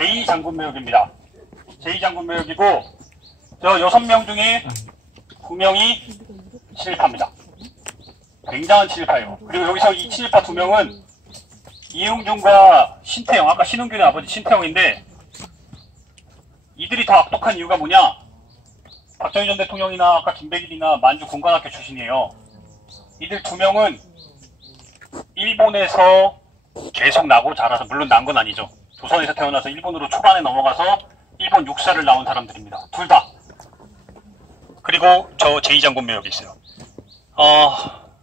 제2장군묘역입니다. 제2장군묘역이고 저 6명 중에 2명이 친일파입니다. 굉장한 친일파예요. 그리고 여기서 이 친일파 2명은 이응준과 신태영, 아까 신흥균의 아버지 신태영인데 이들이 다 악독한 이유가 뭐냐? 박정희 전 대통령이나 아까 김백일이나 만주 공관학교 출신이에요. 이들 2명은 일본에서 계속 나고 자라서, 물론 난 건 아니죠. 조선에서 태어나서 일본으로 초반에 넘어가서 일본 육사를 나온 사람들입니다. 둘 다. 그리고 저 제2장군묘역이 있어요.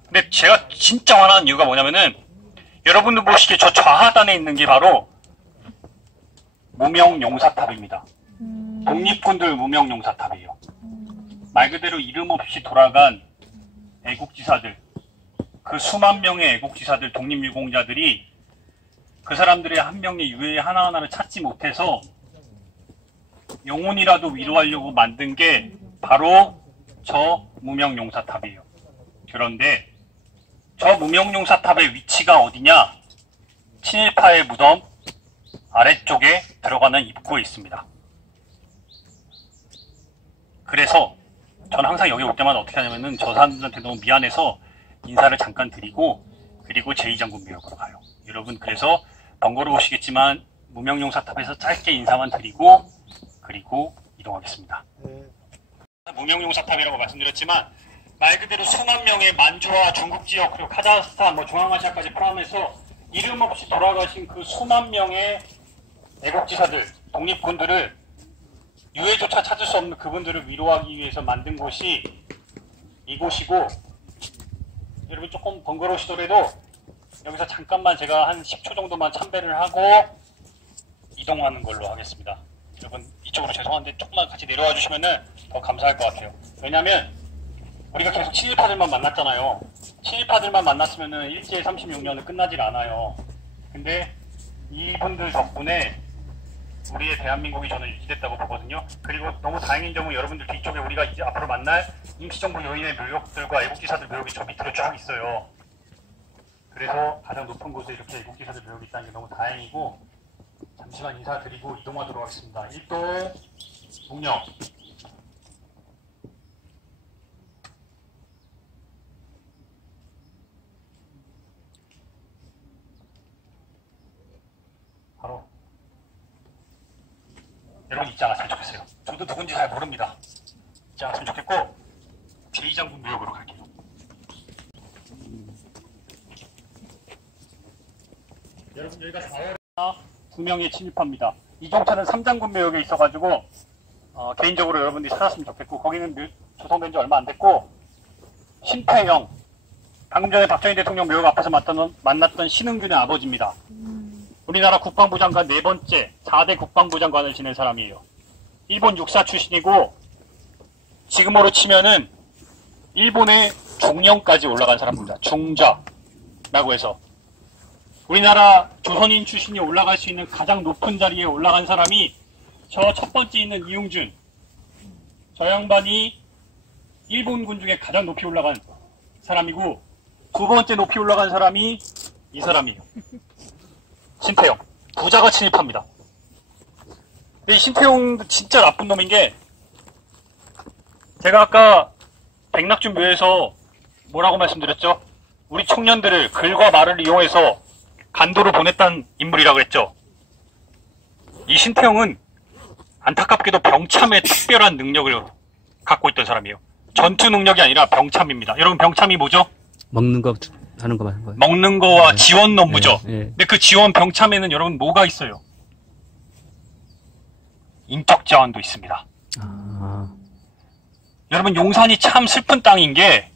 근데 제가 진짜 화나는 이유가 뭐냐면은 여러분들 보시기에 저 좌하단에 있는 게 바로 무명용사탑입니다. 독립군들 무명용사탑이에요. 말 그대로 이름 없이 돌아간 애국지사들, 그 수만 명의 애국지사들, 독립유공자들이 그 사람들의 한 명의 유해 하나하나를 찾지 못해서 영혼이라도 위로하려고 만든 게 바로 저 무명용사탑이에요. 그런데 저 무명용사탑의 위치가 어디냐? 친일파의 무덤 아래쪽에 들어가는 입구에 있습니다. 그래서 저는 항상 여기 올 때마다 어떻게 하냐면은 저 사람들한테 너무 미안해서 인사를 잠깐 드리고 그리고 제2장군묘역으로 가요. 여러분, 그래서 번거로우시겠지만 무명용사탑에서 짧게 인사만 드리고 그리고 이동하겠습니다. 무명용사탑이라고 말씀드렸지만 말 그대로 수만 명의 만주와 중국 지역 그리고 카자흐스탄, 중앙아시아까지 포함해서 이름 없이 돌아가신 그 수만 명의 애국지사들, 독립군들을 유해조차 찾을 수 없는 그분들을 위로하기 위해서 만든 곳이 이곳이고, 여러분 조금 번거로우시더라도 여기서 잠깐만 제가 한 10초 정도만 참배를 하고 이동하는 걸로 하겠습니다. 여러분 이쪽으로 죄송한데 조금만 같이 내려와 주시면은 더 감사할 것 같아요. 왜냐면 우리가 계속 친일파들만 만났잖아요. 친일파들만 만났으면은 일제 36년은 끝나질 않아요. 근데 이분들 덕분에 우리의 대한민국이 저는 유지됐다고 보거든요. 그리고 너무 다행인 점은 여러분들 뒤쪽에 우리가 이제 앞으로 만날 임시정부 여인의 묘역들과 애국지사들 묘역이 저 밑으로 쭉 있어요. 그래서 가장 높은 곳에 이렇게 애국지사들 묘역이 있다는 게 너무 다행이고, 잠시만 인사드리고 이동하도록 하겠습니다. 1도 동력. 바로 여러분 잊지 않았으면 좋겠어요. 저도 누군지 잘 모릅니다. 잊지 않았으면 좋겠고 제2장군 묘역으로 갈게요. 여러분 여기가 4월에 2명의 친일파입니다. 이종찬은 3장군 묘역에 있어가지고 개인적으로 여러분들이 찾았으면 좋겠고, 거기는 조성된 지 얼마 안 됐고, 신태영, 방금 전에 박정희 대통령 묘역 앞에서 만났던 신흥균의 아버지입니다. 우리나라 국방부 장관 4번째 4대 국방부 장관을 지낸 사람이에요. 일본 육사 출신이고 지금으로 치면은 일본의 중령까지 올라간 사람입니다. 중자라고 해서 우리나라 조선인 출신이 올라갈 수 있는 가장 높은 자리에 올라간 사람이 저 첫 번째 있는 이응준, 저 양반이 일본군 중에 가장 높이 올라간 사람이고, 두 번째 높이 올라간 사람이 이 사람이에요. 신태영. 부자가 친일파입니다. 근데 이 신태영도 진짜 나쁜 놈인 게, 제가 아까 백낙준 묘에서 뭐라고 말씀드렸죠? 우리 청년들을 글과 말을 이용해서 간도로 보냈던 인물이라고 했죠. 이 신태영은 안타깝게도 병참의 특별한 능력을 갖고 있던 사람이에요. 전투 능력이 아니라 병참입니다. 여러분 병참이 뭐죠? 먹는 거 하는 거 말하는 거예요. 먹는 거와 네. 지원 업무죠. 네. 네. 근데 그 지원 병참에는 여러분 뭐가 있어요? 인적 자원도 있습니다. 여러분 용산이 참 슬픈 땅인 게,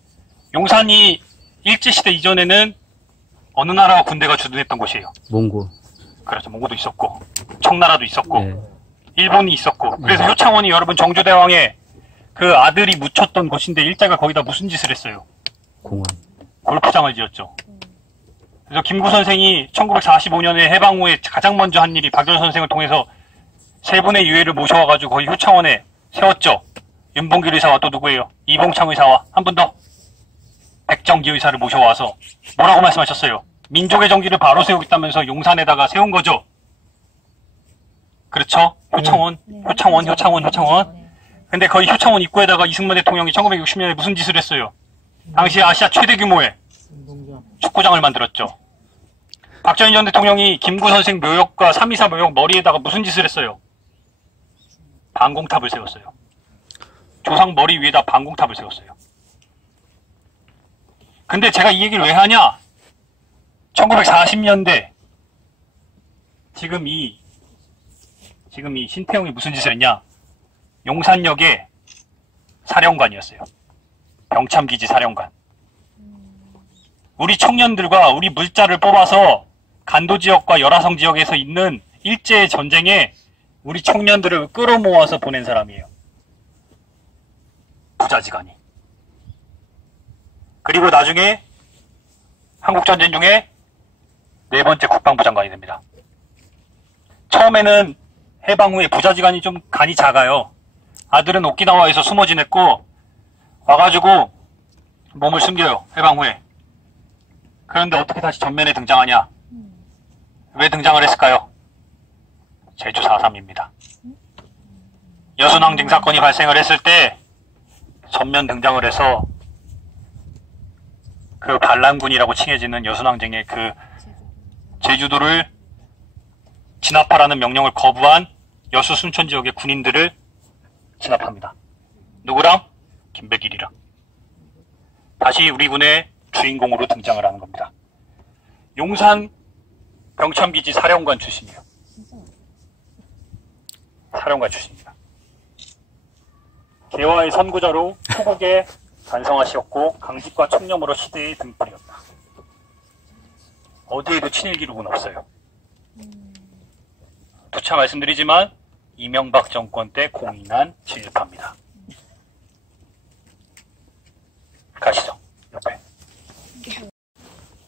용산이 일제시대 이전에는 어느 나라와 군대가 주둔했던 곳이에요. 몽고. 그렇죠. 몽고도 있었고 청나라도 있었고 네. 일본이 있었고, 그래서 효창원이 여러분 정조대왕의 그 아들이 묻혔던 곳인데 일제가 거기다 무슨 짓을 했어요? 공원. 골프장을 지었죠. 그래서 김구 선생이 1945년에 해방 후에 가장 먼저 한 일이 박열 선생을 통해서 세 분의 유해를 모셔와가지고 거기 효창원에 세웠죠. 윤봉길 의사와 또 누구예요? 이봉창 의사와 한 분 더 백정기 의사를 모셔와서 뭐라고 말씀하셨어요? 민족의 정기를 바로 세우겠다면서 용산에다가 세운 거죠. 그렇죠? 효창원. 근데 거기 효창원 입구에다가 이승만 대통령이 1960년에 무슨 짓을 했어요? 당시 아시아 최대 규모의 축구장을 만들었죠. 박정희 전 대통령이 김구 선생 묘역과 324 묘역 머리에다가 무슨 짓을 했어요? 방공탑을 세웠어요. 조상 머리 위에다 방공탑을 세웠어요. 근데 제가 이 얘기를 왜 하냐? 1940년대 지금 이 신태용이 무슨 짓을 했냐? 용산역의 사령관이었어요. 병참기지 사령관. 우리 청년들과 우리 물자를 뽑아서 간도지역과 열화성 지역에서 있는 일제 전쟁에 우리 청년들을 끌어모아서 보낸 사람이에요. 부자지간이. 그리고 나중에 한국전쟁 중에 4번째 국방부 장관이 됩니다. 처음에는 해방 후에 부자지간이 좀 간이 작아요. 아들은 오키나와에서 숨어 지냈고 와가지고 몸을 숨겨요. 해방 후에. 그런데 어떻게 다시 전면에 등장하냐? 왜 등장을 했을까요? 제주 4.3입니다. 여순항쟁 사건이 발생을 했을 때 전면 등장을 해서 그 반란군이라고 칭해지는 여순항쟁의 그 제주도를 진압하라는 명령을 거부한 여수 순천 지역의 군인들을 진압합니다. 누구랑? 김백일이랑. 다시 우리 군의 주인공으로 등장을 하는 겁니다. 용산 병참기지 사령관 출신이에요. 사령관 출신입니다. 개화의 선구자로 초국에 반성하시었고 강직과 청렴으로 시대의 등불이었다. 어디에도 친일 기록은 없어요. 부차 말씀드리지만 이명박 정권 때 공인한 친일파입니다. 가시죠. 옆에.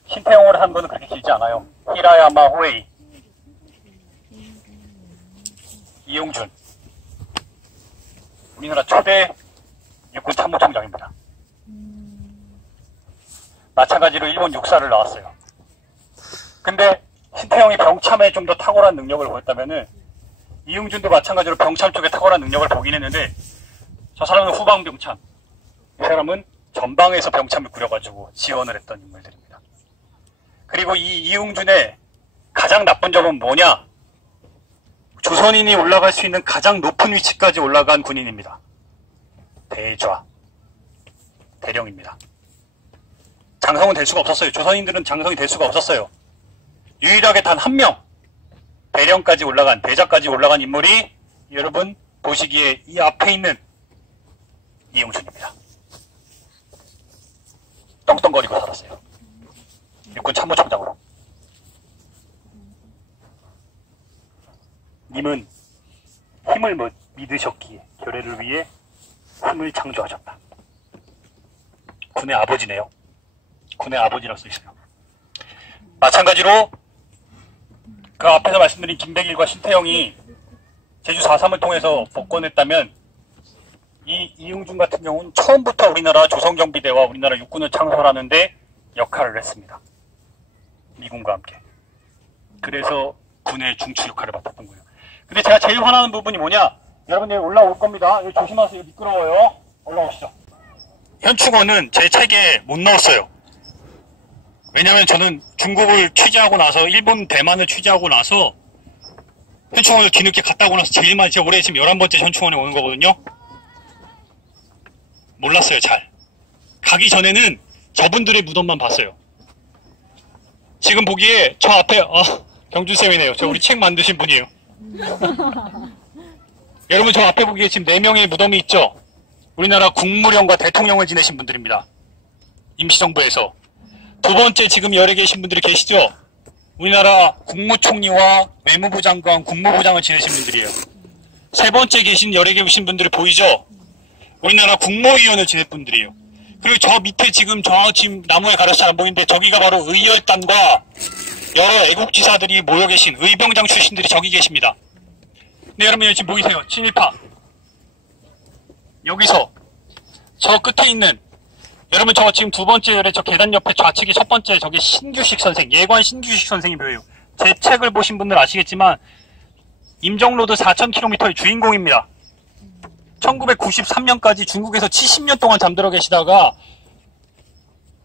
신태용을 한 거는 그렇게 길지 않아요. 히라야마 호에이, 이용준, 우리나라 초대 육군 참모총장입니다. 마찬가지로 일본 육사를 나왔어요. 근데 신태용이 병참에 좀 더 탁월한 능력을 보였다면은 이용준도 마찬가지로 병참 쪽에 탁월한 능력을 보긴 했는데 저 사람은 후방 병참, 이 사람은 전방에서 병참을 꾸려가지고 지원을 했던 인물들입니다. 그리고 이 이용준의 가장 나쁜 점은 뭐냐? 조선인이 올라갈 수 있는 가장 높은 위치까지 올라간 군인입니다. 대좌, 대령입니다. 장성은 될 수가 없었어요. 조선인들은 장성이 될 수가 없었어요. 유일하게 단 한 명, 대령까지 올라간, 대자까지 올라간 인물이 여러분 보시기에 이 앞에 있는 이용준입니다. 떵떵거리고 살았어요. 육군 참모총장으로. 님은 힘을 믿으셨기에 결의를 위해 힘을 창조하셨다. 군의 아버지네요. 군의 아버지라고 써있어요. 마찬가지로 그 앞에서 말씀드린 김백일과 신태용이 제주 4.3을 통해서 복권했다면 이 이용준 같은 경우는 처음부터 우리나라 조선경비대와 우리나라 육군을 창설하는데 역할을 했습니다. 미군과 함께. 그래서 군의 중추 역할을 맡았던 거예요. 근데 제가 제일 화나는 부분이 뭐냐? 여러분들 올라올 겁니다. 여기 조심하세요. 미끄러워요. 올라오시죠. 현충원은 제 책에 못 넣었어요. 왜냐면 저는 중국을 취재하고 나서 일본 대만을 취재하고 나서 현충원을 뒤늦게 갔다 오고 나서 제일 많이 제가 올해 지금 11번째 현충원에 오는 거거든요. 몰랐어요. 잘. 가기 전에는 저분들의 무덤만 봤어요. 지금 보기에 저 앞에 경준쌤이네요. 저 우리 책 만드신 분이에요. 여러분 저 앞에 보기에 지금 4명의 무덤이 있죠. 우리나라 국무령과 대통령을 지내신 분들입니다. 임시정부에서. 두 번째 지금 열에 계신 분들이 계시죠. 우리나라 국무총리와 외무부 장관, 국무부장을 지내신 분들이에요. 세 번째 계신 열에 계신 분들이 보이죠. 우리나라 국무위원을 지낸 분들이에요. 그리고 저 밑에 지금 나무에 가려서 잘 안 보이는데 저기가 바로 의열단과 여러 애국지사들이 모여 계신 의병장 출신들이 저기 계십니다. 네, 여러분 지금 보이세요? 친일파. 여기서 저 끝에 있는 여러분 저 지금 두 번째 열에 저 계단 옆에 좌측이 첫 번째 저게 신규식 선생, 예관 신규식 선생이 보여요. 제 책을 보신 분들 아시겠지만 임정로드 4,000km의 주인공입니다. 1993년까지 중국에서 70년 동안 잠들어 계시다가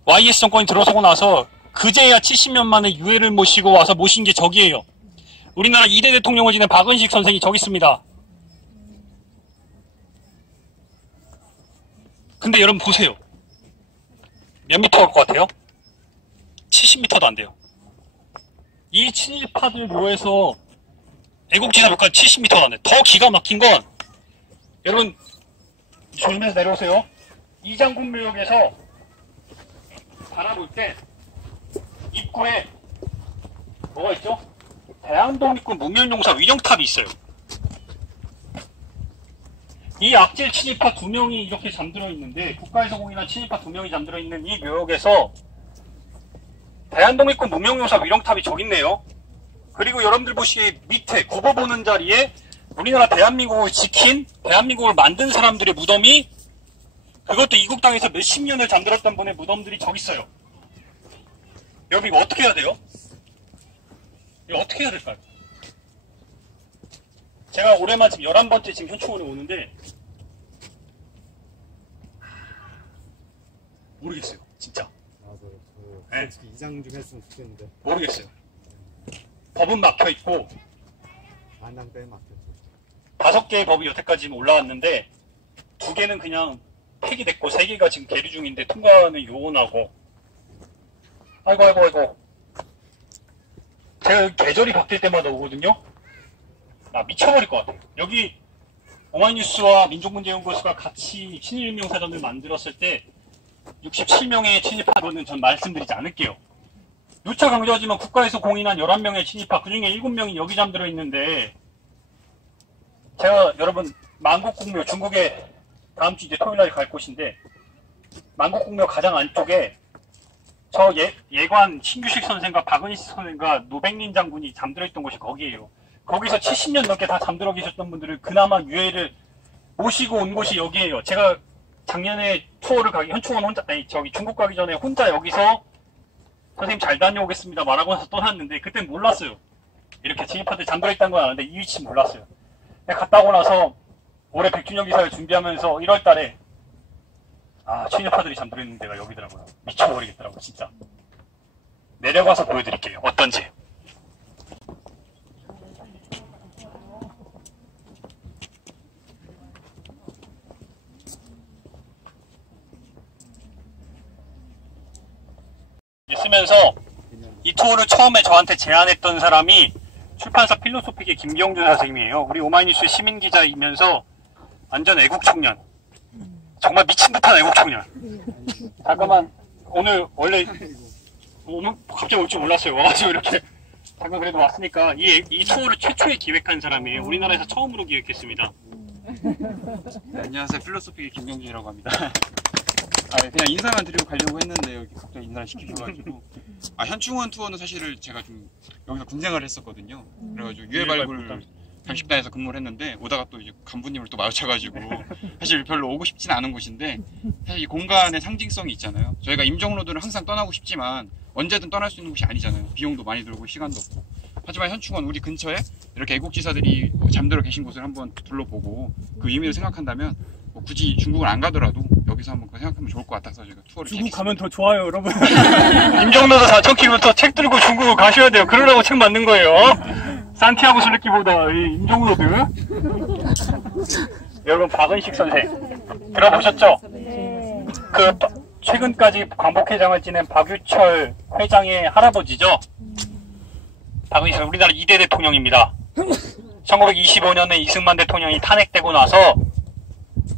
YS 정권이 들어서고 나서 그제야 70년 만에 유해를 모시고 와서 모신 게 저기예요. 우리나라 2대 대통령을 지낸 박은식 선생이 저기 있습니다. 근데 여러분 보세요. 몇 미터 올 것 같아요? 70m도 안 돼요. 이 친일파들 묘에서 애국지사 벽까지 70m도 안 돼요. 더 기가 막힌 건 여러분 조심해서 내려오세요. 이장군묘역에서 바라볼 때 입구에 뭐가 있죠? 대한독립군 무면용사 위령탑이 있어요. 이 악질 친일파 2명이 이렇게 잠들어 있는데, 국가에서 공인한 친일파 2명이 잠들어 있는 이 묘역에서 대한독립군 무명용사 위령탑이 저기 있네요. 그리고 여러분들 보시기에 밑에 국어 보는 자리에 우리나라 대한민국을 지킨, 대한민국을 만든 사람들의 무덤이, 그것도 이국 땅에서 몇십 년을 잠들었던 분의 무덤들이 저기 있어요. 여러분 이거 어떻게 해야 돼요? 이거 어떻게 해야 될까요? 제가 올해만 지금 11번째 지금 현충원에 오는데 모르겠어요. 진짜. 맞아요. 네. 솔직히 이장 좀 했으면 좋겠는데 모르겠어요. 법은 막혀있고 반당 빼 막혔죠. 5개의 법이 여태까지 올라왔는데 2개는 그냥 폐기됐고 3개가 지금 계류 중인데 통과는 요원하고. 아이고 제가 계절이 바뀔 때마다 오거든요. 나 미쳐버릴 것 같아요. 여기 오마이뉴스와 민족문제연구소가 같이 친일인명사전을 만들었을 때 67명의 친일파로는 전 말씀드리지 않을게요. 누차 강조하지만 국가에서 공인한 11명의 친일파, 그 중에 7명이 여기 잠들어 있는데, 제가 여러분 만국공묘, 중국에 다음 주 이제 토요일날 갈 곳인데, 만국공묘 가장 안쪽에 저 예관 신규식 선생과 박은식 선생과 노백린 장군이 잠들어 있던 곳이 거기예요. 거기서 70년 넘게 다 잠들어 계셨던 분들을 그나마 유해를 모시고 온 곳이 여기예요. 제가 작년에 투어를 현충원 혼자, 저기 중국 가기 전에 혼자 여기서 선생님 잘 다녀오겠습니다 말하고 나서 떠났는데, 그땐 몰랐어요. 이렇게 친일파들 잠들어 있다는 건 아는데 이 위치 몰랐어요. 갔다 오고 나서 올해 100주년 기사를 준비하면서 1월 달에 친일파들이 잠들어 있는 데가 여기더라고요. 미쳐버리겠더라고요, 진짜. 내려가서 보여드릴게요. 어떤지. 있으면서 이 투어를 처음에 저한테 제안했던 사람이 출판사 필로소픽의 김경준 선생님이에요. 우리 오마이뉴스 시민기자이면서 완전 애국청년. 정말 미친 듯한 애국청년. 잠깐만, 오늘 원래 갑자기 올 줄 몰랐어요. 와가지고 이렇게 잠깐 그래도 왔으니까 이 투어를 최초에 기획한 사람이에요. 우리나라에서 처음으로 기획했습니다. 네, 안녕하세요. 필로소픽의 김경준이라고 합니다. 그냥 인사만 드리고 가려고 했는데 여기 갑자기 인사를 시키셔가지고 현충원 투어는 사실을 제가 좀 여기서 군생활을 했었거든요. 그래가지고 유해발굴 장식단에서 근무를 했는데 오다가 또 이제 간부님을 또 마주쳐가지고 사실 별로 오고 싶진 않은 곳인데, 사실 이 공간의 상징성이 있잖아요. 저희가 임정로드를 항상 떠나고 싶지만 언제든 떠날 수 있는 곳이 아니잖아요. 비용도 많이 들고 시간도 없고. 하지만 현충원 우리 근처에 이렇게 애국지사들이 잠들어 계신 곳을 한번 둘러보고 그 의미를 생각한다면 굳이 중국을 안 가더라도 여기서 한번 생각하면 좋을 것 같아서 저희가 투어를 중국 가면 더 좋아요, 여러분. 임정로드 4,000km 책 들고 중국을 가셔야 돼요. 그러려고 책 만든 거예요. 산티아고 슬리키보다 임정로드. 여러분, 박은식 선생 들어보셨죠? 네. 그 최근까지 광복회장을 지낸 박유철 회장의 할아버지죠. 박은식 우리나라 2대 대통령입니다. 1925년에 이승만 대통령이 탄핵되고 나서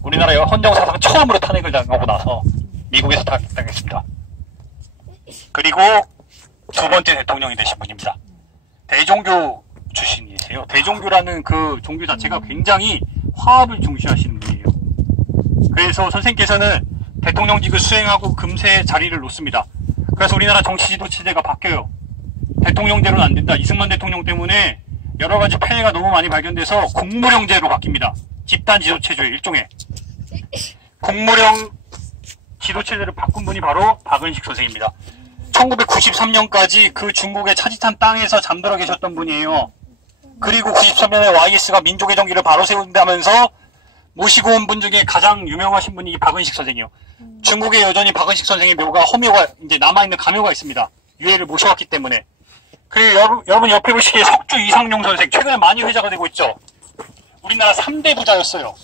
우리나라 헌정사상 처음으로 탄핵을 당하고 나서 미국에서 탄핵당했습니다. 그리고 2번째 대통령이 되신 분입니다. 대종교 출신이세요. 대종교라는 그 종교 자체가 굉장히 화합을 중시하시는 분이에요. 그래서 선생님께서는 대통령직을 수행하고 금세 자리를 놓습니다. 그래서 우리나라 정치 지도 체제가 바뀌어요. 대통령제로는 안 된다. 이승만 대통령 때문에 여러 가지 폐해가 너무 많이 발견돼서 국무령제로 바뀝니다. 집단 지도체제의 일종의. 국무령 지도체제를 바꾼 분이 바로 박은식 선생입니다. 1993년까지 그 중국의 차지탄 땅에서 잠들어 계셨던 분이에요. 그리고 93년에 YS가 민족의 정기를 바로 세운다면서 모시고 온 분 중에 가장 유명하신 분이 박은식 선생이요. 중국에 여전히 박은식 선생의 묘가 허묘가 이제 남아있는 가묘가 있습니다. 유해를 모셔왔기 때문에. 그리고 여러분 옆에 보시기에 석주 이상용 선생 최근에 많이 회자가 되고 있죠. 우리나라 3대 부자였어요.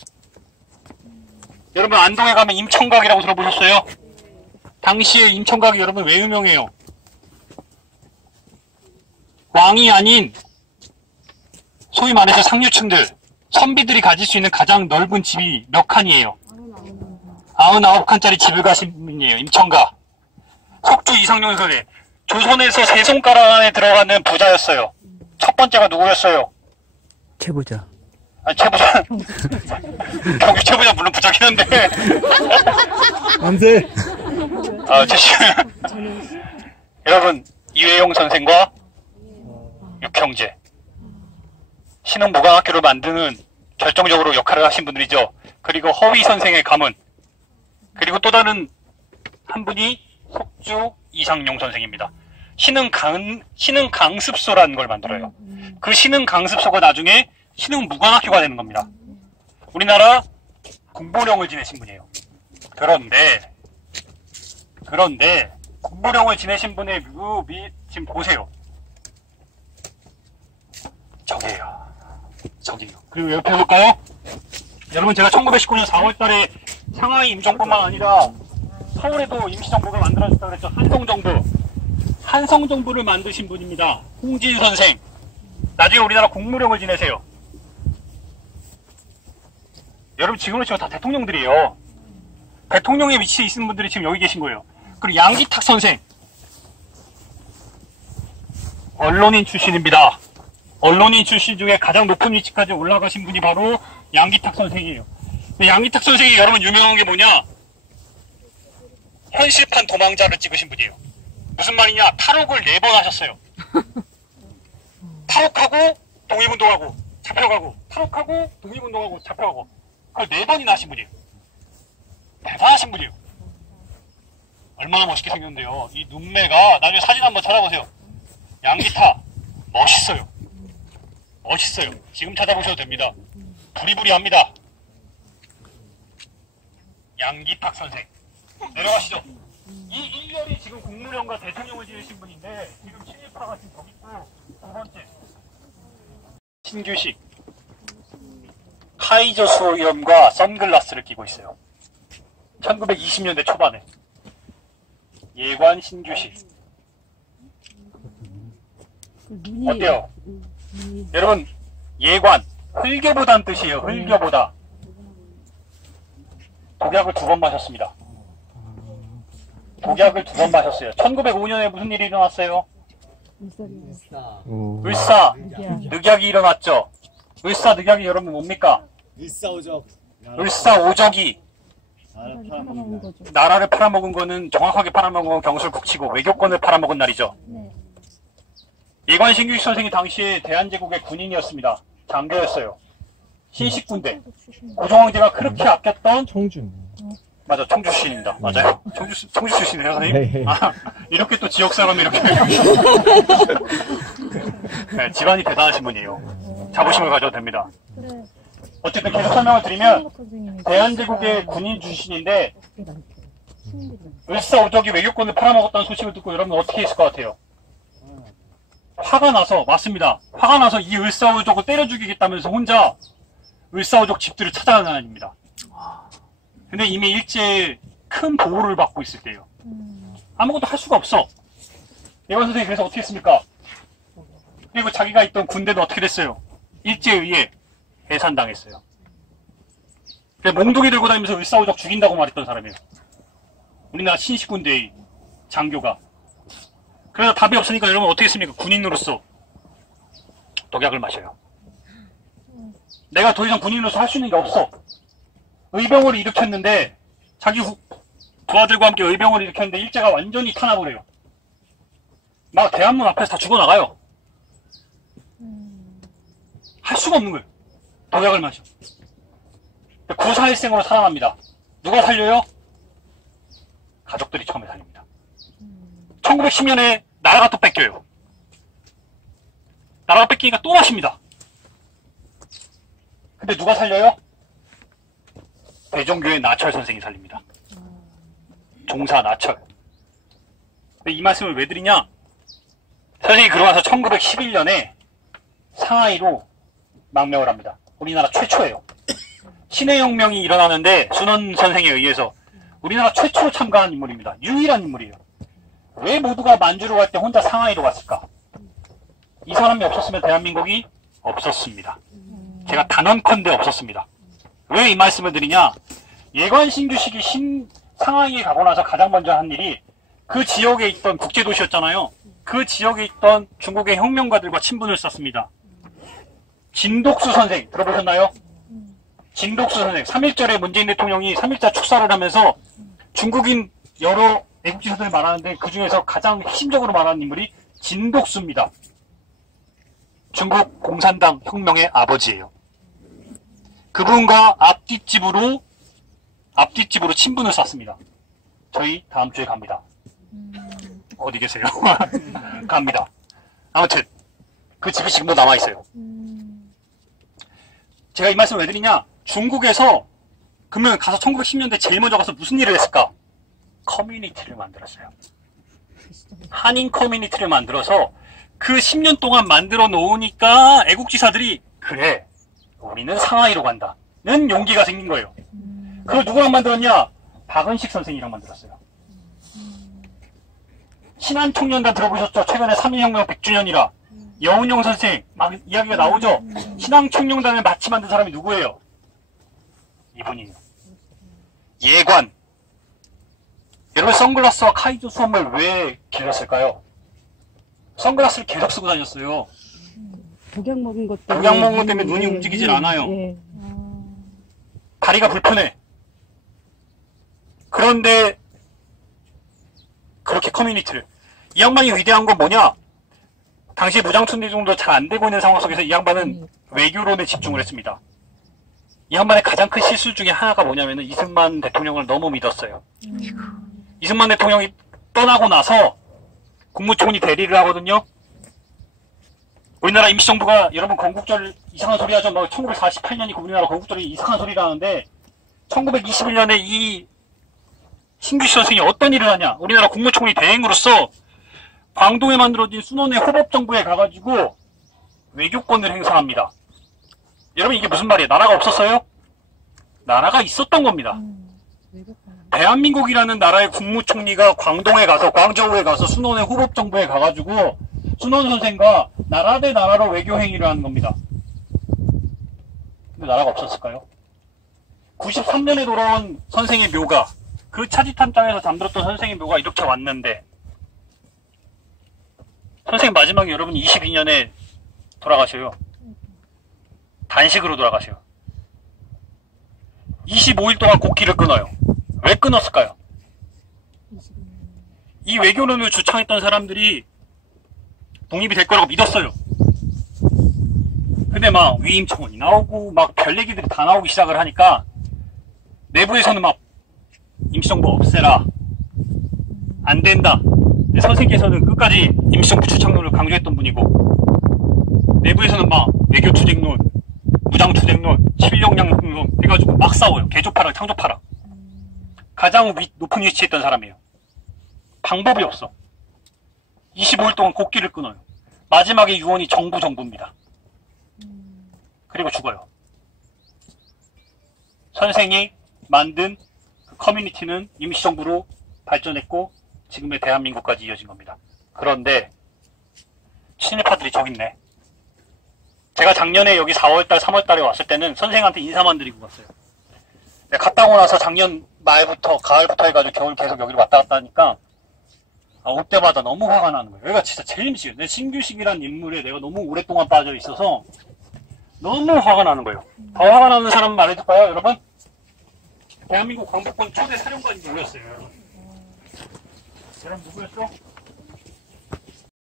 여러분 안동에 가면 임청각이라고 들어보셨어요? 당시에 임청각이 여러분 왜 유명해요? 왕이 아닌 소위 말해서 상류층들, 선비들이 가질 수 있는 가장 넓은 집이 몇 칸이에요? 99칸짜리 집을 가신 분이에요. 임청각. 석주 이상용 선생. 조선에서 세 손가락 안에 들어가는 부자였어요. 첫 번째가 누구였어요? 최부자. 아니, 최부자. 경기 최부자 물론 부자긴 한데. 안돼. 여러분, 이회용 선생과 육형제. 신흥무광학교를 만드는 결정적으로 역할을 하신 분들이죠. 그리고 허위 선생의 가문. 그리고 또 다른 한 분이 석주 이상용 선생입니다. 신흥강습소라는 걸 만들어요. 그 신흥강습소가 나중에 신흥무광학교가 되는 겁니다. 우리나라 국보령을 지내신 분이에요. 그런데 국보령을 지내신 분의 지금 보세요. 저기요. 그리고 옆에 볼까요? 여러분 제가 1919년 4월달에 상하이 임정부만 아니라 서울에도 임시정부가 만들어졌다고 그랬죠. 한성정부를 만드신 분입니다. 홍진 선생. 나중에 우리나라 국무령을 지내세요. 여러분 지금으로 치면 다 대통령들이에요. 대통령의 위치에 있는 분들이 지금 여기 계신 거예요. 그리고 양기탁 선생. 언론인 출신입니다. 언론인 출신 중에 가장 높은 위치까지 올라가신 분이 바로 양기탁 선생이에요. 양기탁 선생이 여러분 유명한 게 뭐냐? 현실판 도망자를 찍으신 분이에요. 무슨 말이냐? 탈옥을 4번 하셨어요. 탈옥하고 독립운동하고 잡혀가고 탈옥하고 독립운동하고 잡혀가고 그걸 4번이나 하신 분이에요. 대단하신 분이에요. 얼마나 멋있게 생겼는데요. 이 눈매가 나중에 사진 한번 찾아보세요. 양기탁 멋있어요. 지금 찾아보셔도 됩니다. 부리부리합니다. 양기탁 선생. 내려가시죠. 이 일렬이 지금 국무령과 대통령을 지으신 분인데 지금 친일파가 지금 저기 있고 두 번째 신규식 카이저 수호염과 선글라스를 끼고 있어요. 1920년대 초반에 예관 신규식. 어때요? 여러분 예관 흘겨보다는 뜻이에요. 흘겨보다. 독약을 2번 마셨습니다. 독약을 2번 마셨어요. 1905년에 무슨 일이 일어났어요? 을사 늑약이 일어났죠. 을사 늑약이 여러분 뭡니까? 을사오적이 나라를 팔아먹은 거는 정확하게 팔아먹은 건 경술국치고 외교권을 팔아먹은 날이죠. 예관 신규식 선생이 당시에 대한제국의 군인이었습니다. 장교였어요. 신식군대. 고종황제가 그렇게 아꼈던 청준. 맞아, 청주 출신입니다. 맞아요. 청주 출신이에요, 선생님? 아, 이렇게 또 지역 사람이 이렇게. 네, 집안이 대단하신 분이에요. 자부심을 가져도 됩니다. 어쨌든 계속 설명을 드리면, 대한제국의 군인 출신인데, 을사오적이 외교권을 팔아먹었다는 소식을 듣고 여러분 어떻게 했을 것 같아요? 화가 나서, 맞습니다. 화가 나서 이 을사오적을 때려 죽이겠다면서 혼자 을사오적 집들을 찾아다닙니다. 근데 이미 일제에 큰 보호를 받고 있을 때예요. 아무것도 할 수가 없어. 예관 선생님이 그래서 어떻게 했습니까? 그리고 자기가 있던 군대도 어떻게 됐어요? 일제에 의해 해산당했어요. 몽둥이 들고 다니면서 을사오적 죽인다고 말했던 사람이에요. 우리나라 신식군대의 장교가. 그래서 답이 없으니까 여러분 어떻게 했습니까? 군인으로서 독약을 마셔요. 내가 더 이상 군인으로서 할 수 있는 게 없어. 의병을 일으켰는데 자기 부하들과 함께 의병을 일으켰는데 일제가 완전히 탄압을 해요. 막 대한문 앞에서 다 죽어나가요. 할 수가 없는 거예요. 독약을 마셔. 구사일생으로 살아납니다. 누가 살려요? 가족들이 처음에 살립니다. 1910년에 나라가 또 뺏겨요. 나라가 뺏기니까 또 마십니다. 근데 누가 살려요? 대종교의 나철 선생이 살립니다. 종사 나철. 근데 이 말씀을 왜 드리냐? 선생이 그러고 나서 1911년에 상하이로 망명을 합니다. 우리나라 최초예요. 신해혁명이 일어나는데 순원 선생에 의해서 우리나라 최초로 참가한 인물입니다. 유일한 인물이에요. 왜 모두가 만주로 갈 때 혼자 상하이로 갔을까? 이 사람이 없었으면 대한민국이 없었습니다. 제가 단언컨대 없었습니다. 왜 이 말씀을 드리냐? 예관 신규식이 상하이에 가고 나서 가장 먼저 한 일이 그 지역에 있던 국제도시였잖아요. 그 지역에 있던 중국의 혁명가들과 친분을 쌓습니다. 진독수 선생 들어보셨나요? 진독수 선생 3.1절에 문재인 대통령이 3.1자 축사를 하면서 중국인 여러 애국지사들 말하는데 그 중에서 가장 핵심적으로 말하는 인물이 진독수입니다. 중국 공산당 혁명의 아버지예요. 그분과 앞뒷집으로 친분을 쌓습니다. 저희 다음 주에 갑니다. 어디 계세요? 갑니다. 아무튼 그 집이 지금도 남아있어요. 제가 이 말씀을 왜 드리냐? 중국에서 그러면 가서 1910년대 제일 먼저 가서 무슨 일을 했을까? 커뮤니티를 만들었어요. 한인 커뮤니티를 만들어서 그 10년 동안 만들어 놓으니까 애국지사들이 그래 우리는 상하이로 간다는 용기가 생긴 거예요. 그걸 누구랑 만들었냐? 박은식 선생이랑 만들었어요. 신한총련단 들어보셨죠? 최근에 3.1혁명 100주년이라 여운용 선생 막 이야기가 나오죠? 신한총련단을 마치 만든 사람이 누구예요? 이분이에요. 예관. 여러분 선글라스와 카이조 수업을 왜 길렀을까요? 선글라스를 계속 쓰고 다녔어요. 독약 먹은 것 때문에. 독약 먹은 것 때문에 눈이 움직이질 않아요. 예. 다리가 불편해. 그런데 그렇게 커뮤니티를. 이 양반이 위대한 건 뭐냐? 당시 무장투쟁도 잘 안 되고 있는 상황 속에서 이 양반은 외교론에 집중을 했습니다. 이 양반의 가장 큰 실수 중에 하나가 뭐냐면 이승만 대통령을 너무 믿었어요. 이승만 대통령이 떠나고 나서 국무총리 대리를 하거든요. 우리나라 임시정부가 여러분 건국절 이상한 소리 하죠. 1948년이 우리나라 건국절이 이상한 소리를 하는데 1921년에 이 신규식 선생이 어떤 일을 하냐? 우리나라 국무총리 대행으로서 광동에 만들어진 순원의 호법정부에 가가지고 외교권을 행사합니다. 여러분 이게 무슨 말이에요? 나라가 없었어요? 나라가 있었던 겁니다. 대한민국이라는 나라의 국무총리가 광동에 가서 광저우에 가서 순원의 호법정부에 가가지고 순원 선생과 나라 대 나라로 외교 행위를 하는 겁니다. 근데 나라가 없었을까요? 93년에 돌아온 선생의 묘가 그 차짓한 땅에서 잠들었던 선생의 묘가 이렇게 왔는데 선생님 마지막에 여러분 22년에 돌아가셔요. 단식으로 돌아가셔요. 25일 동안 곡기를 끊어요. 왜 끊었을까요? 이 외교론을 주창했던 사람들이 독립이 될 거라고 믿었어요. 근데 막 위임청원이 나오고 막 별 얘기들이 다 나오기 시작을 하니까 내부에서는 막 임시정부 없애라. 안 된다. 선생님께서는 끝까지 임시정부 주창론을 강조했던 분이고 내부에서는 막 외교투쟁론, 무장투쟁론, 실력양론 해가지고 막 싸워요. 개조파랑 창조파랑. 가장 높은 위치에 있던 사람이에요. 방법이 없어. 25일 동안 곡기를 끊어요. 마지막에 유언이 정부입니다. 그리고 죽어요. 선생이 만든 그 커뮤니티는 임시정부로 발전했고 지금의 대한민국까지 이어진 겁니다. 그런데 친일파들이 저기 있네. 제가 작년에 여기 4월달, 3월달에 왔을 때는 선생한테 인사만 드리고 갔어요. 갔다 오고 나서 작년 말부터, 가을부터 해가지고 겨울 계속 여기로 왔다 갔다 하니까 올 때마다 너무 화가 나는 거예요. 여기가 진짜 제일 미치겠어요. 내 신규식이란 인물에 내가 너무 오랫동안 빠져 있어서 너무 화가 나는 거예요. 더 화가 나는 사람 말해줄까요, 여러분? 대한민국 광복군 초대 사령관이 누구였어요, 여러분? 여러분 누구였어?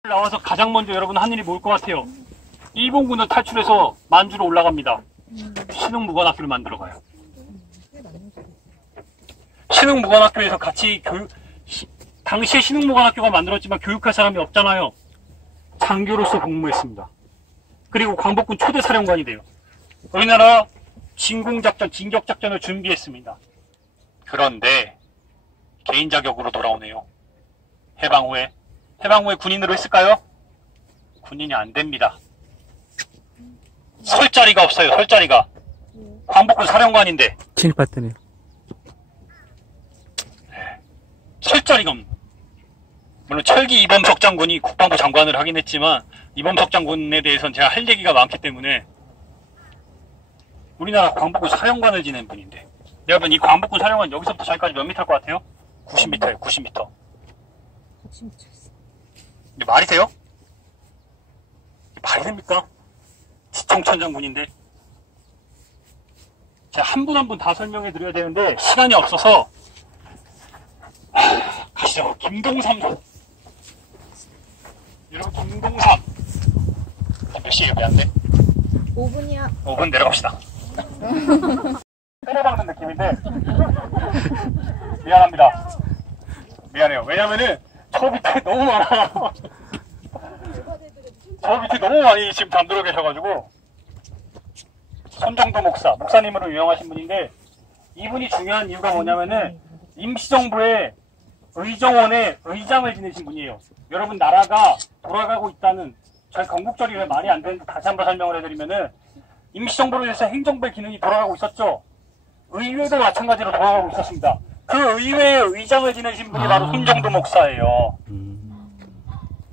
나와서 가장 먼저 여러분 한 일이 뭘 것 같아요? 일본군을 탈출해서 만주로 올라갑니다. 신흥무관학교를 만들어 가요. 신흥무관학교에서 같이 당시에 신흥무관학교가 만들었지만 교육할 사람이 없잖아요. 장교로서 복무했습니다. 그리고 광복군 초대 사령관이 돼요. 우리나라 진공작전, 진격작전을 준비했습니다. 그런데 개인 자격으로 돌아오네요. 해방 후에 군인으로 했을까요? 군인이 안 됩니다. 설 자리가 없어요. 설 자리가. 광복군 사령관인데 침입했다네요. 설 자리가 없는. 물론 철기 이범석 장군이 국방부 장관을 하긴 했지만 이범석 장군에 대해서는 제가 할 얘기가 많기 때문에 우리나라 광복군 사령관을 지낸 분인데 여러분 이 광복군 사령관 여기서부터 저기까지 몇 미터일 것 같아요? 90m예요. 90m. 이게 말이 돼요? 이게 말이 됩니까? 지청천 장군인데 제가 한 분 한 분 다 설명해 드려야 되는데 시간이 없어서 가시죠. 김동삼 여러분 김동삼 몇 시에요? 왜 안 돼? 5분이야. 5분 내려갑시다. 때려박는 느낌인데 미안합니다. 미안해요. 왜냐면은 저 밑에 너무 많아. 저 밑에 너무 많이 지금 잠들어 계셔가지고 손정도 목사님으로 유명하신 분인데 이분이 중요한 이유가 뭐냐면은 임시정부의 의정원의 의장을 지내신 분이에요. 여러분 나라가 돌아가고 있다는 저희 건국절이 왜 말이 안 되는지 다시 한번 설명을 해드리면은 임시정부로 해서 행정부의 기능이 돌아가고 있었죠. 의회도 마찬가지로 돌아가고 있었습니다. 그 의회의 의장을 지내신 분이 바로 손정도 목사예요.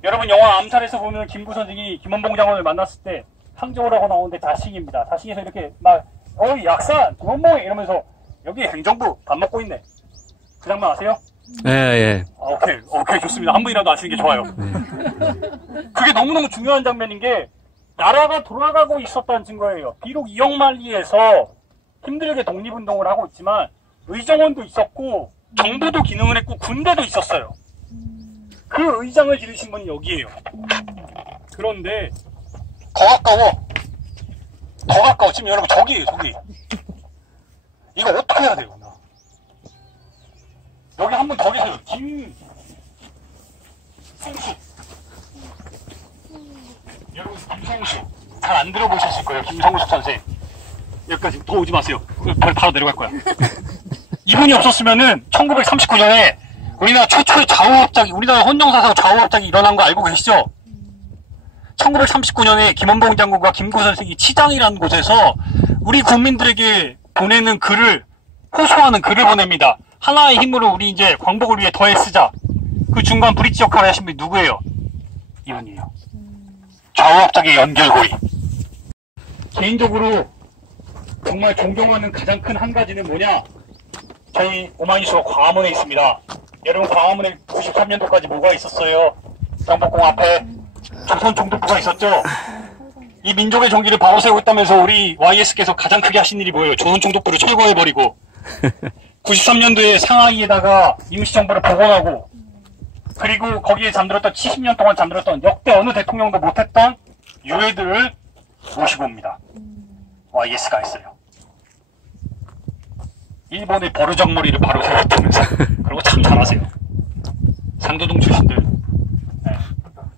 여러분 영화 암살에서 보면 김구선 등이 김원봉 장관을 만났을 때 항저우를 하고 나오는데 자식입니다. 자식에서 이렇게 막 어이 약산 김원봉 이러면서 여기 행정부 밥 먹고 있네. 그 장면 아세요? 예, 예. 오케이 좋습니다. 한 분이라도 아시는 게 좋아요. 그게 너무너무 중요한 장면인 게 나라가 돌아가고 있었다는 증거예요. 비록 이영만리에서 힘들게 독립운동을 하고 있지만 의정원도 있었고 정부도 기능을 했고 군대도 있었어요. 그 의장을 지르신 분이 여기에요. 그런데 더 가까워. 지금 여러분 저기에요. 저기. 이거 어떻게 해야 돼요? 나. 여기 한 분 더 계세요. 김성수. 여러분 김성수 잘 안 들어보셨을 거예요. 김성수 선생. 여기까지 더 오지 마세요. 바로 내려갈 거야. 이분이 없었으면은 1939년에 우리나라 최초의 좌우합작이 우리나라 헌정사상 좌우합작이 일어난 거 알고 계시죠? 1939년에 김원봉 장군과 김구 선생이 치장이라는 곳에서 우리 국민들에게 보내는 글을 호소하는 글을 보냅니다. 하나의 힘으로 우리 이제 광복을 위해 더 애쓰자. 그 중간 브릿지 역할을 하신 분이 누구예요? 이분이에요. 좌우합작의 연결고리. 개인적으로 정말 존경하는 가장 큰 한 가지는 뭐냐? 저희 오마이뉴스가 광화문에 있습니다. 여러분 광화문에 93년도까지 뭐가 있었어요? 경복궁 앞에 조선 총독부가 있었죠? 이 민족의 종기를 바로 세우고 있다면서 우리 YS께서 가장 크게 하신 일이 뭐예요? 조선 총독부를 철거해버리고 93년도에 상하이에다가 임시정부를 복원하고 그리고 거기에 잠들었던 70년 동안 잠들었던 역대 어느 대통령도 못했던 유해들을 모시고 옵니다. YS가 했어요. 일본의 버르장머리를 바로 세웠다면서. 그리고 참 잘하세요. 상도동 출신들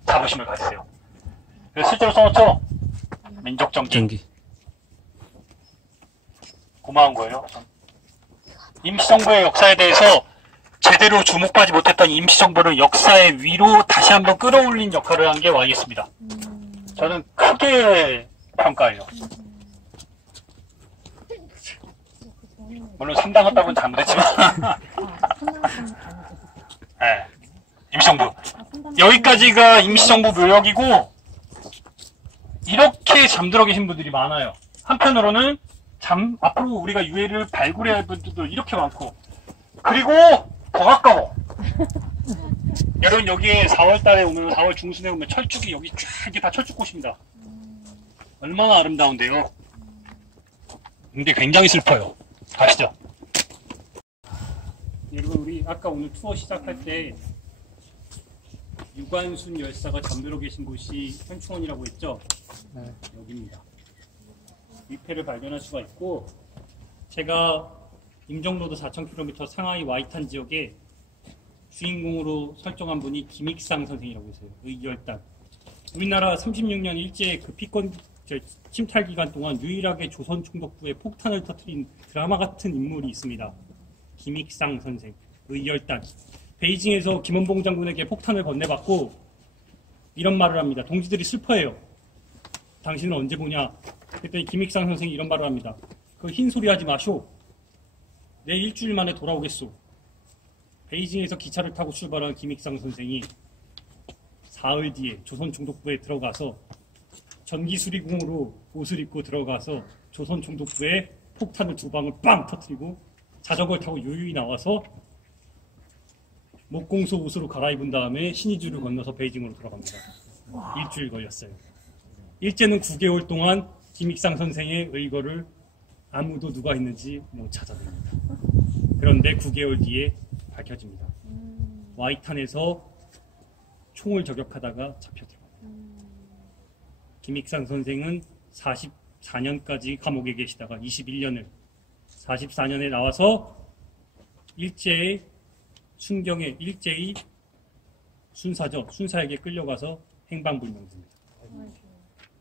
자부심을 가지세요. 실제로 써놓죠? 민족정기. 고마운 거예요. 임시정부의 역사에 대해서 제대로 주목하지 못했던 임시정부를 역사의 위로 다시 한번 끌어올린 역할을 한 게 YS입니다. 저는 크게 평가해요. 물론 상당하다고는 잘못했지만 네, 임시정부 여기까지가 임시정부 묘역이고 이렇게 잠들어 계신 분들이 많아요. 한편으로는 앞으로 우리가 유해를 발굴해야 할 분들도 이렇게 많고 그리고 더 가까워. 여러분 여기에 4월달에 오면 4월 중순에 오면 철쭉이 여기 쫙 이게 다 철쭉꽃입니다. 얼마나 아름다운데요. 근데 굉장히 슬퍼요. 가시죠. 여러분 우리 아까 오늘 투어 시작할 때 유관순 열사가 잠들어 계신 곳이 현충원이라고 했죠? 네. 여기입니다. 위패를 발견할 수가 있고 제가 임정로드 4,000km 상하이 와이탄 지역에 주인공으로 설정한 분이 김익상 선생이라고 있어요. 의열단. 우리나라 36년 일제 그 피권 침탈 기간 동안 유일하게 조선총독부에 폭탄을 터뜨린 드라마 같은 인물이 있습니다. 김익상 선생, 의열단. 베이징에서 김원봉 장군에게 폭탄을 건네받고 이런 말을 합니다. 동지들이 슬퍼해요. 당신은 언제 보냐? 그랬더니 김익상 선생이 이런 말을 합니다. 그 흰소리 하지 마쇼. 내 일주일 만에 돌아오겠소. 베이징에서 기차를 타고 출발한 김익상 선생이 사흘 뒤에 조선총독부에 들어가서 전기수리공으로 옷을 입고 들어가서 조선총독부에 폭탄을 2방을 빵 터뜨리고 자전거를 타고 유유히 나와서 목공소 옷으로 갈아입은 다음에 신의주를 건너서 베이징으로 돌아갑니다. 일주일 걸렸어요. 일제는 9개월 동안 김익상 선생의 의거를 아무도 누가 했는지 못 찾아냅니다. 그런데 9개월 뒤에 밝혀집니다. 와이탄에서 총을 저격하다가 잡혀들어갑니다. 김익상 선생은 44년까지 감옥에 계시다가 21년을 44년에 나와서 일제의 순경에 일제의 순사에게 끌려가서 행방불명됩니다.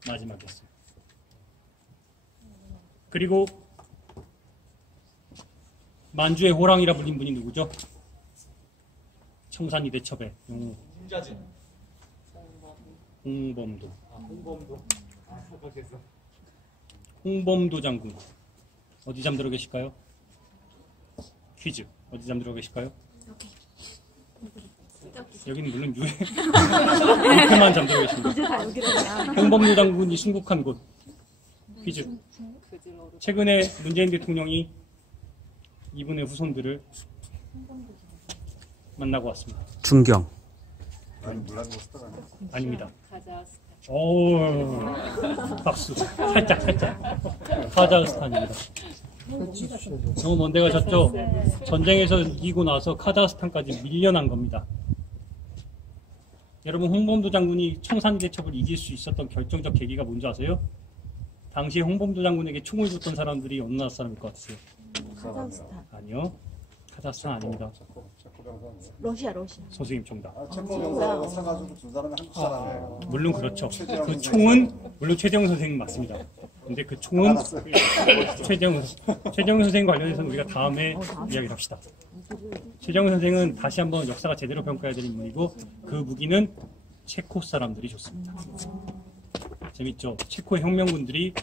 마지막이었어요. 그리고 만주의 호랑이라 불린 분이 누구죠? 청산이 대첩의 진짜지? 홍범도. 홍범도. 착각했어. 홍범도 장군. 어디 잠들어 계실까요? 퀴즈. 어디 잠들어 계실까요? 여기는 물론 이렇게만 잠들어 계십니다. 홍범도 장군이 순국한 곳. 퀴즈. 최근에 문재인 대통령이 이분의 후손들을 만나고 왔습니다. 중경. 아닙니다. 오, 박수. 살짝. 카자흐스탄입니다. 너무 먼 데 가셨죠? 전쟁에서 이기고 나서 카자흐스탄까지 밀려난 겁니다. 여러분, 홍범도 장군이 청산 대첩을 이길 수 있었던 결정적 계기가 뭔지 아세요? 당시에 홍범도 장군에게 총을 줬던 사람들이 어느 나라 사람일 것 같으세요? 카자흐스탄. 아니요. 카자흐스탄 아닙니다. 러시아. 선생님 정답. 체코에서 사가지고 준 사람이 한국 사람이에요. 물론 그렇죠. 그 총은 물론 최재형 선생님 맞습니다. 근데 그 총은 최재형 선생님 관련해서는 우리가 다음에 이야기를 합시다. 최재형 선생은 다시 한번 역사가 제대로 평가해야 될 인물이고 그 무기는 체코 사람들이 줬습니다. 재밌죠? 체코의 혁명군들이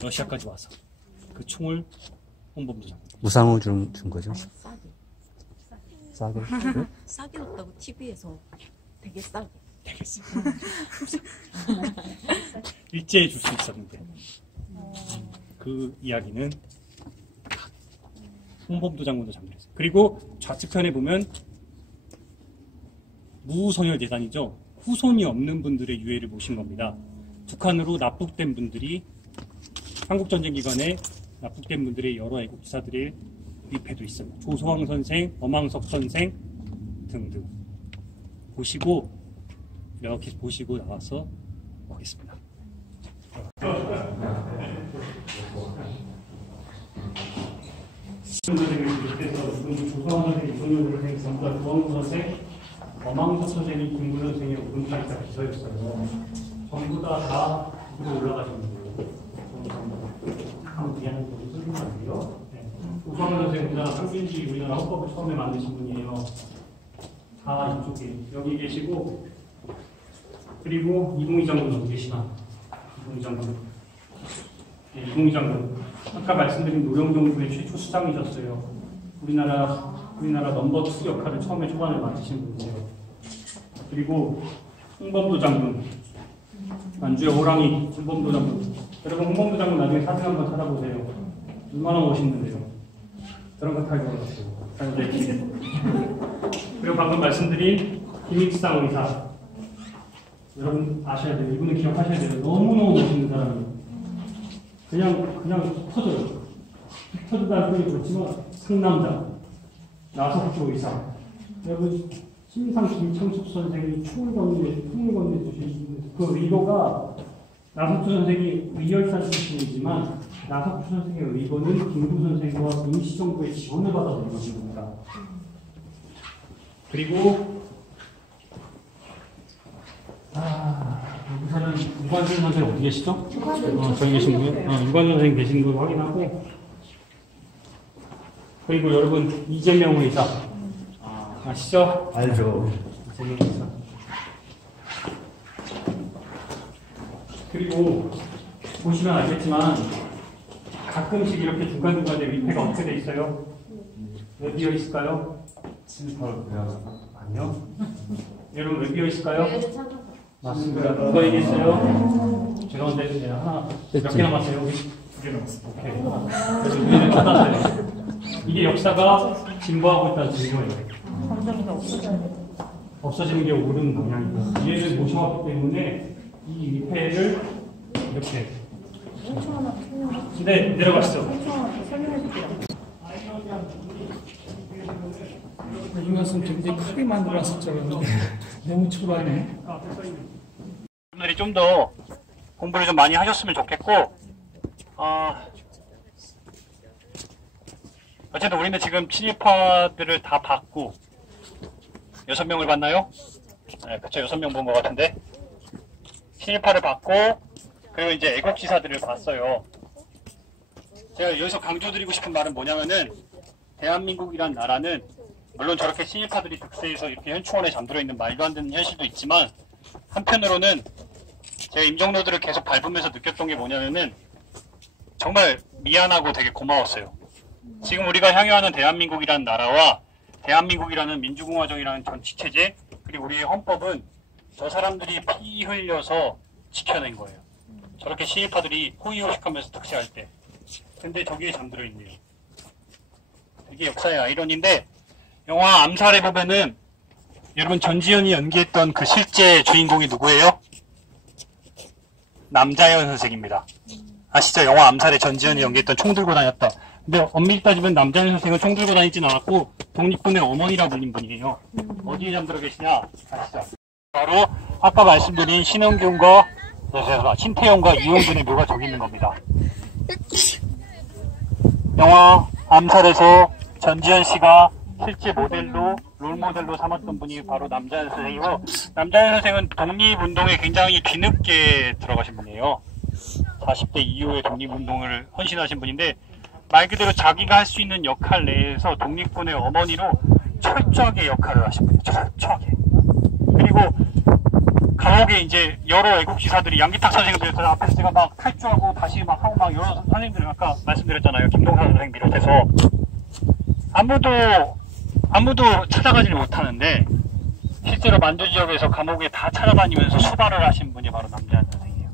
러시아까지 와서 그 총을 홍범도 장군. 우상호 준 거죠? 싸게. 싸게 줬다고 TV에서 되게 싸게. 되게 싸게. 일제에 줄 수 있었는데 그 이야기는 홍범도 장군도 잠들었어요. 그리고 좌측편에 보면 무소녀 재단이죠. 후손이 없는 분들의 유해를 모신 겁니다. 북한으로 납북된 분들이 한국전쟁 기간에 납북된 분들의 여러 애국지사들의 위패도 있어요. 조소왕 선생, 엄황석 선생 등등 보시고 이렇게 보시고 나와서 보겠습니다. 선생님을 비롯해서 조소왕 선생, 이종현 선생, 전자 조항구 선생, 엄황석 선생이 김구 선생의 오른팔자 비서였어요. 전부 다 위로 올라가셨는데요. 미안한 거 소리는 안 돼요. 조소왕 선생보다 한균지 우리나라 헌법을 처음에 만드신 분이에요. 다 이쪽에 여기 계시고 그리고 이동희 장군 어디 계시나? 이동희 장군. 네, 이동희 장군. 아까 말씀드린 노영정부의 최초 수장이셨어요. 우리나라 넘버 2 역할을 처음에 초반에 맡으신 분이세요. 그리고 홍범도 장군. 만주의 호랑이 홍범도 장군. 여러분 홍범도 장군 나중에 사진 한번 찾아보세요. 얼마나 멋있는데요. 그런 거 탈 것 같아요. 그리고 방금 말씀드린 김익상 의사. 여러분 아셔야 돼요. 이분은 기억하셔야 돼요. 너무너무 멋있는 사람이에요. 그냥 터져요. 터지다는 표현이 그렇지만 상남자. 나석조 의사. 여러분 심상 김창숙 선생이 총을 건네주신 그 의도가 나석조 선생이 의열사 출신이지만 나석조 선생의 의도는 김구 선생과 임시정부의 지원을 받아서 이루어진 겁니다. 그리고 우선은 유관순 선생님 어디 계시죠? 저기 계신 분, 유관순 선생님 계신 걸 확인하고, 그리고 여러분 이재명 의사 아시죠? 알죠. 이재명 의사. 그리고 보시면 알겠지만 가끔씩 이렇게 중간중간에 위패가 어떻게 돼 있어요? 왜 비어 있을까요? 아니요. 여러분 왜 비어 있을까요? 맞습니다. 누가 얘기했어요? 죄송한데 네, 하나 몇 개 남았어요? 두 개 남았어요. 오케이. 그래서 우리는 찾았어요. 이게 역사가 진보하고 있다는 증거예요. 없어지는 게 옳은 방향이고 얘를 모셔왔기 때문에 이 위패를 이렇게. 네, 내려가시죠. 이 말씀 굉장히 크게 만들어놨었잖아요. 너무 초라하네. 여러분들이 좀 더 공부를 좀 많이 하셨으면 좋겠고, 어쨌든 우리는 지금 친일파들을 다 봤고, 6명을 봤나요? 네, 그쵸, 6명 본 것 같은데. 친일파를 봤고, 그리고 이제 애국지사들을 봤어요. 제가 여기서 강조드리고 싶은 말은 뭐냐면은, 대한민국이란 나라는, 물론 저렇게 친일파들이 득세해서 이렇게 현충원에 잠들어 있는 말도 안 되는 현실도 있지만, 한편으로는 제가 임정로들을 계속 밟으면서 느꼈던 게 뭐냐면은, 정말 미안하고 되게 고마웠어요. 지금 우리가 향유하는 대한민국이라는 나라와 대한민국이라는 민주공화정이라는 정치체제, 그리고 우리의 헌법은 저 사람들이 피 흘려서 지켜낸 거예요. 저렇게 친일파들이 호의호식하면서 득세할 때. 근데 저기에 잠들어 있네요. 이게 역사의 아이러니인데, 영화 암살에 보면은 여러분 전지현이 연기했던 그 실제 주인공이 누구예요? 남자연 선생입니다. 아시죠? 영화 암살에 전지현이 연기했던 총 들고 다녔다. 근데 엄밀히 따지면 남자연 선생은 총 들고 다니진 않았고 독립군의 어머니라 불린 분이에요. 어디에 잠들어 계시냐? 아시죠? 바로 아까 말씀드린 신은균과 신태용과 이용준의 묘가 저기 있는 겁니다. 영화 암살에서 전지현 씨가 실제 모델로, 롤모델로 삼았던 분이 바로 남자연 선생이고, 남자연 선생은 독립운동에 굉장히 뒤늦게 들어가신 분이에요. 40대 이후에 독립운동을 헌신하신 분인데, 말 그대로 자기가 할 수 있는 역할 내에서 독립군의 어머니로 철저하게 역할을 하신 분이에요. 철저하게. 그리고 감옥에 이제 여러 애국지사들이 양기탁 선생님들 앞에서 제가 막 탈주하고 다시 막 하고 막 여러 선생님들 아까 말씀드렸잖아요. 김동산 선생님 비롯해서 아무도 찾아가지를 못하는데 실제로 만주 지역에서 감옥에 다 찾아다니면서 수발을 하신 분이 바로 남자연 선생이에요.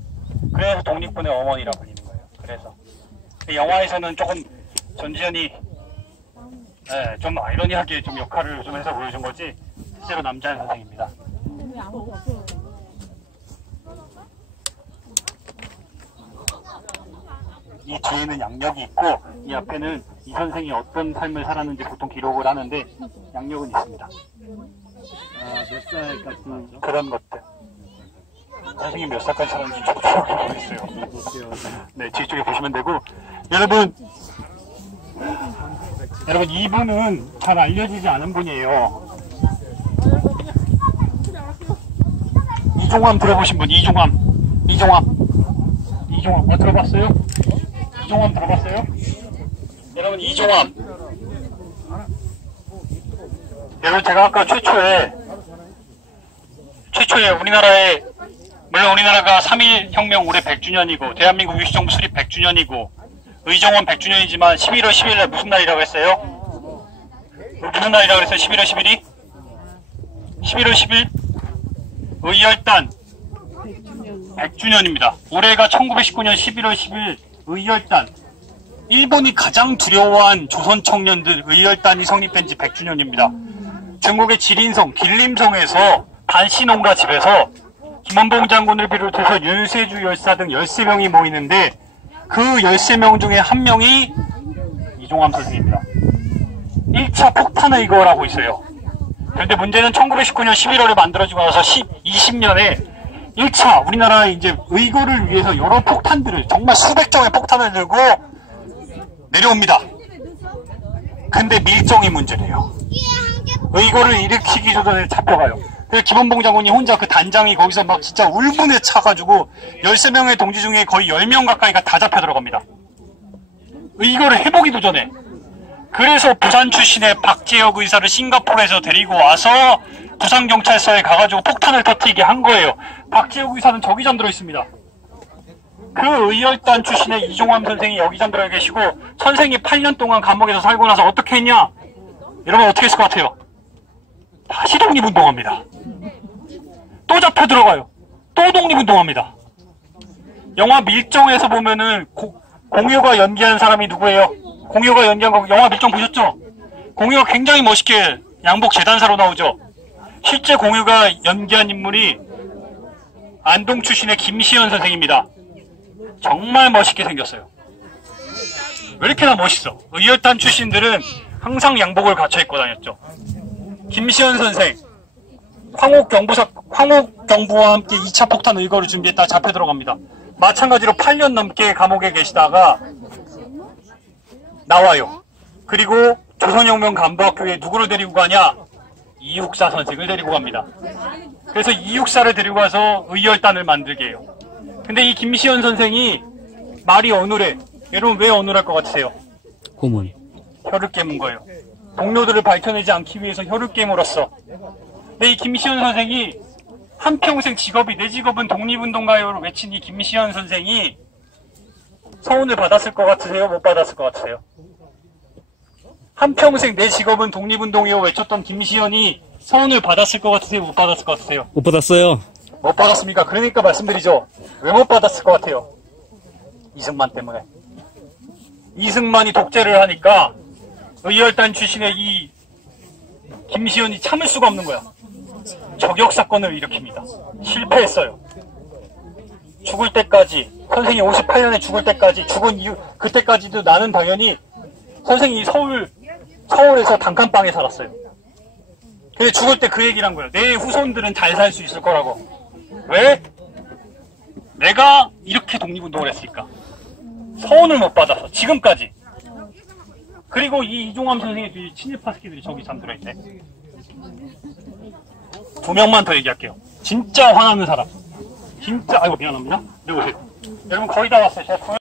그래서 독립군의 어머니라 불리는 거예요. 그래서 영화에서는 조금 전지현이 좀 아이러니하게 좀 역할을 좀 해서 보여준 거지 실제로 남자연 선생입니다. 이 뒤에는 양력이 있고 이 앞에는 이 선생이 어떤 삶을 살았는지 보통 기록을 하는데 양력은 있습니다. 몇 살까지 살았죠? 그런 것들. 선생님 몇 살까지 살았는지 저도 정확히 모르겠어요. 네, 뒤쪽에 보시면 되고 여러분 이분은 잘 알려지지 않은 분이에요. 이종암 들어보신 분? 이종암 들어봤어요? 이종암 들어봤어요? 여러분 이종암 여러분 제가 아까 최초에 우리나라에 물론 우리나라가 3.1혁명 올해 100주년이고 대한민국 위시정부 수립 100주년이고 의정원 100주년이지만 11월 10일날 무슨 날이라고 했어요? 무슨 날이라고 했어요? 11월 10일이? 11월 10일 의열단 100주년입니다. 올해가 1919년 11월 10일 의열단 일본이 가장 두려워한 조선 청년들 의열단이 성립된 지 100주년입니다. 중국의 지린성, 길림성에서 반신홍가 집에서 김원봉 장군을 비롯해서 윤세주 열사 등 13명이 모이는데 그 13명 중에 한 명이 이종암 선생입니다. 1차 폭탄 의거를 하고 있어요. 그런데 문제는 1919년 11월에 만들어지고 나서 20년에 1차 우리나라의 이제 의거를 위해서 여러 폭탄들을 정말 수백 정의 폭탄을 들고 내려옵니다. 근데 밀정이 문제래요. 의거를 일으키기 전에 잡혀가요. 그 김원봉 장군이 혼자 그 단장이 거기서 막 진짜 울분에 차가지고 13명의 동지 중에 거의 10명 가까이가 다 잡혀 들어갑니다. 이거를 해보기도 전에. 그래서 부산 출신의 박재혁 의사를 싱가포르에서 데리고 와서 부산경찰서에 가가지고 폭탄을 터뜨리게 한 거예요. 박재혁 의사는 저기 잠들어 있습니다. 그 의열단 출신의 이종환 선생이 여기 잠들어 계시고, 선생이 8년 동안 감옥에서 살고 나서 어떻게 했냐? 여러분 어떻게 했을 것 같아요? 다시 독립운동합니다. 또 잡혀 들어가요. 또 독립운동합니다. 영화 밀정에서 보면은 공효가 연기하는 사람이 누구예요? 공효가 연기한 거 영화 밀정 보셨죠? 공효가 굉장히 멋있게 양복 재단사로 나오죠. 실제 공효가 연기한 인물이 안동 출신의 김시현 선생입니다. 정말 멋있게 생겼어요. 왜 이렇게나 멋있어? 의열단 출신들은 항상 양복을 갖춰 입고 다녔죠. 김시현 선생, 황옥 경부와 함께 2차 폭탄 의거를 준비했다 잡혀 들어갑니다. 마찬가지로 8년 넘게 감옥에 계시다가 나와요. 그리고 조선혁명 간부학교에 누구를 데리고 가냐? 이육사 선생을 데리고 갑니다. 그래서 이육사를 데리고 가서 의열단을 만들게 해요. 근데 이 김시현 선생이 말이 어눌해. 여러분 왜 어눌할 것 같으세요? 고문. 혀를 깨문 거예요. 동료들을 밝혀내지 않기 위해서 혀를 깨물었어. 근데 이 김시현 선생이 한평생 직업이 내 직업은 독립운동가요를 외친 이 김시현 선생이 서운을 받았을 것 같으세요? 못 받았을 것 같으세요? 한평생 내 직업은 독립운동이요 외쳤던 김시현이 서운을 받았을 것 같으세요? 못 받았을 것 같으세요? 못 받았어요. 못 받았습니까? 그러니까 말씀드리죠. 왜 못 받았을 것 같아요? 이승만 때문에. 이승만이 독재를 하니까 의열단 출신의 이 김시현이 참을 수가 없는 거야. 저격사건을 일으킵니다. 실패했어요. 죽을 때까지, 선생이 58년에 죽을 때까지, 죽은 이후, 그때까지도 나는 당연히 선생이 서울에서 단칸방에 살았어요. 근데 죽을 때 그 얘기를 한 거예요. 내 후손들은 잘 살 수 있을 거라고. 왜? 내가 이렇게 독립운동을 했으니까. 서운을 못 받아서, 지금까지. 그리고 이 이종함 선생의 친일파 새끼들이 저기 잠들어 있네. 2명만 더 얘기할게요. 진짜 화나는 사람. 진짜, 아이고, 미안합니다. 여기 오세요. 여러분, 거의 다 왔어요. 제가